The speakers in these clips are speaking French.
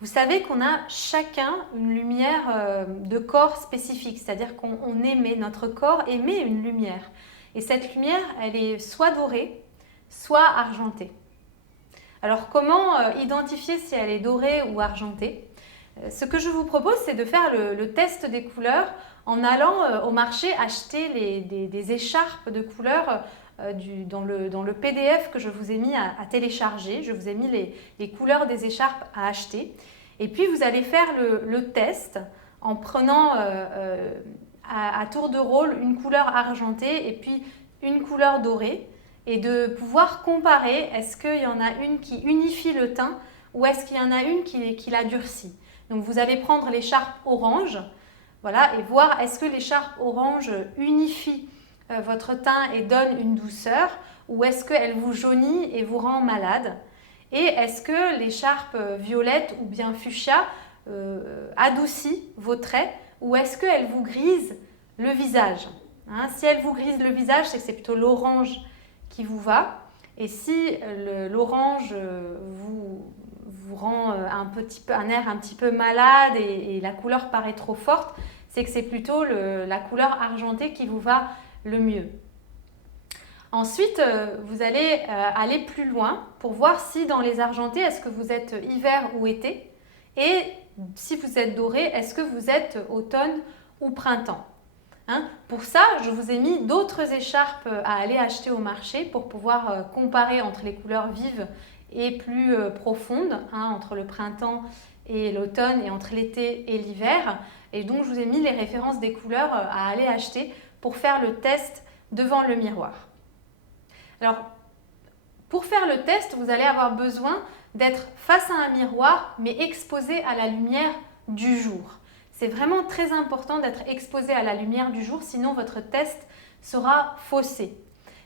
Vous savez qu'on a chacun une lumière de corps spécifique, c'est-à-dire qu'on émet, notre corps émet une lumière. Et cette lumière, elle est soit dorée, soit argentée. Alors comment identifier si elle est dorée ou argentée? Ce que je vous propose, c'est de faire le test des couleurs en allant au marché acheter des écharpes de couleurs dans le PDF que je vous ai mis à télécharger. Je vous ai mis les couleurs des écharpes à acheter. Et puis vous allez faire le test en prenant à tour de rôle une couleur argentée et puis une couleur dorée et de pouvoir comparer, est-ce qu'il y en a une qui unifie le teint ou est-ce qu'il y en a une qui la durcit. Donc vous allez prendre l'écharpe orange, voilà, et voir est-ce que l'écharpe orange unifie votre teint et donne une douceur ou est-ce qu'elle vous jaunit et vous rend malade. Et est-ce que l'écharpe violette ou bien fuchsia adoucit vos traits ou est-ce qu'elle vous grise le visage. Si elle vous grise le visage, c'est que c'est plutôt l'orange qui vous va. Et si l'orange vous rend un air un petit peu malade et la couleur paraît trop forte, c'est que c'est plutôt la couleur argentée qui vous va le mieux. Ensuite, vous allez aller plus loin pour voir si dans les argentés, est-ce que vous êtes hiver ou été et si vous êtes doré, est-ce que vous êtes automne ou printemps. Pour ça, je vous ai mis d'autres écharpes à aller acheter au marché pour pouvoir comparer entre les couleurs vives et plus profondes, entre le printemps et l'automne et entre l'été et l'hiver. Et donc, je vous ai mis les références des couleurs à aller acheter pour faire le test devant le miroir. Alors, pour faire le test, vous allez avoir besoin d'être face à un miroir, mais exposé à la lumière du jour. C'est vraiment très important d'être exposé à la lumière du jour, sinon votre test sera faussé.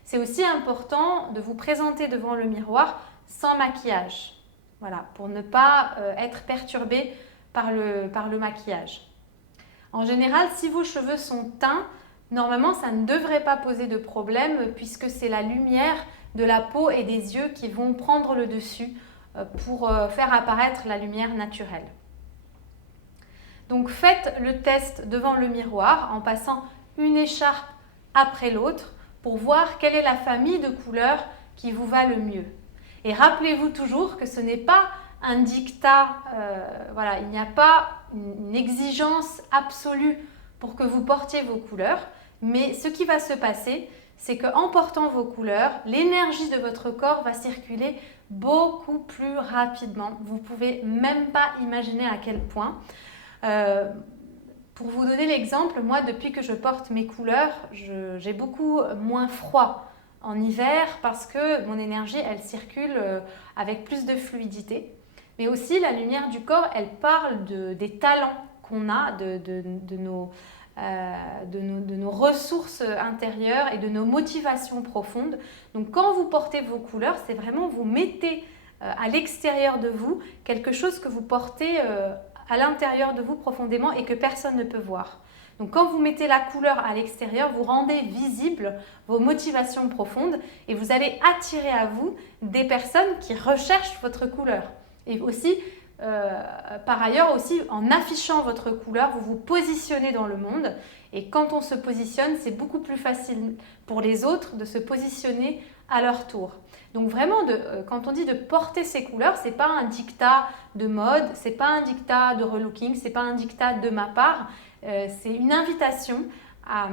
C'est aussi important de vous présenter devant le miroir sans maquillage, voilà, pour ne pas être perturbé par le maquillage. En général, si vos cheveux sont teints, normalement, ça ne devrait pas poser de problème puisque c'est la lumière de la peau et des yeux qui vont prendre le dessus pour faire apparaître la lumière naturelle. Donc faites le test devant le miroir en passant une écharpe après l'autre pour voir quelle est la famille de couleurs qui vous va le mieux. Et rappelez-vous toujours que ce n'est pas un diktat, voilà, il n'y a pas une exigence absolue pour que vous portiez vos couleurs, mais ce qui va se passer, c'est qu'en portant vos couleurs, l'énergie de votre corps va circuler beaucoup plus rapidement. Vous ne pouvez même pas imaginer à quel point. Pour vous donner l'exemple, moi depuis que je porte mes couleurs, j'ai beaucoup moins froid en hiver parce que mon énergie elle circule avec plus de fluidité. Mais aussi la lumière du corps, elle parle des talents qu'on a, de nos ressources intérieures et de nos motivations profondes. Donc quand vous portez vos couleurs, c'est vraiment vous mettez à l'extérieur de vous quelque chose que vous portez à l'intérieur de vous profondément et que personne ne peut voir. Donc quand vous mettez la couleur à l'extérieur, vous rendez visible vos motivations profondes et vous allez attirer à vous des personnes qui recherchent votre couleur. Et aussi, par ailleurs, aussi en affichant votre couleur, vous vous positionnez dans le monde et quand on se positionne, c'est beaucoup plus facile pour les autres de se positionner à leur tour. Donc vraiment, quand on dit de porter ces couleurs, ce n'est pas un diktat de mode, ce n'est pas un diktat de relooking, ce n'est pas un diktat de ma part, c'est une invitation à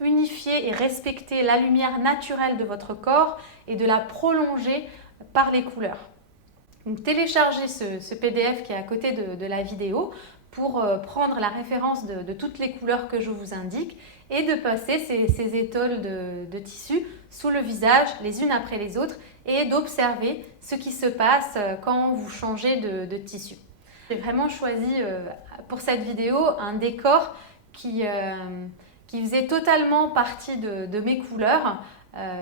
unifier et respecter la lumière naturelle de votre corps et de la prolonger par les couleurs. Donc téléchargez ce PDF qui est à côté de la vidéo pour prendre la référence de toutes les couleurs que je vous indique et de passer ces étoiles de tissu sous le visage les unes après les autres et d'observer ce qui se passe quand vous changez de tissu. J'ai vraiment choisi pour cette vidéo un décor qui faisait totalement partie de mes couleurs.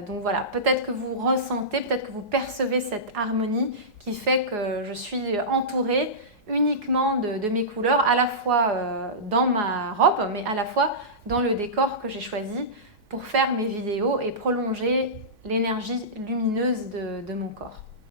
Donc voilà, peut-être que vous ressentez, peut-être que vous percevez cette harmonie qui fait que je suis entourée uniquement de mes couleurs, à la fois dans ma robe, mais à la fois dans le décor que j'ai choisi pour faire mes vidéos et prolonger l'énergie lumineuse de mon corps.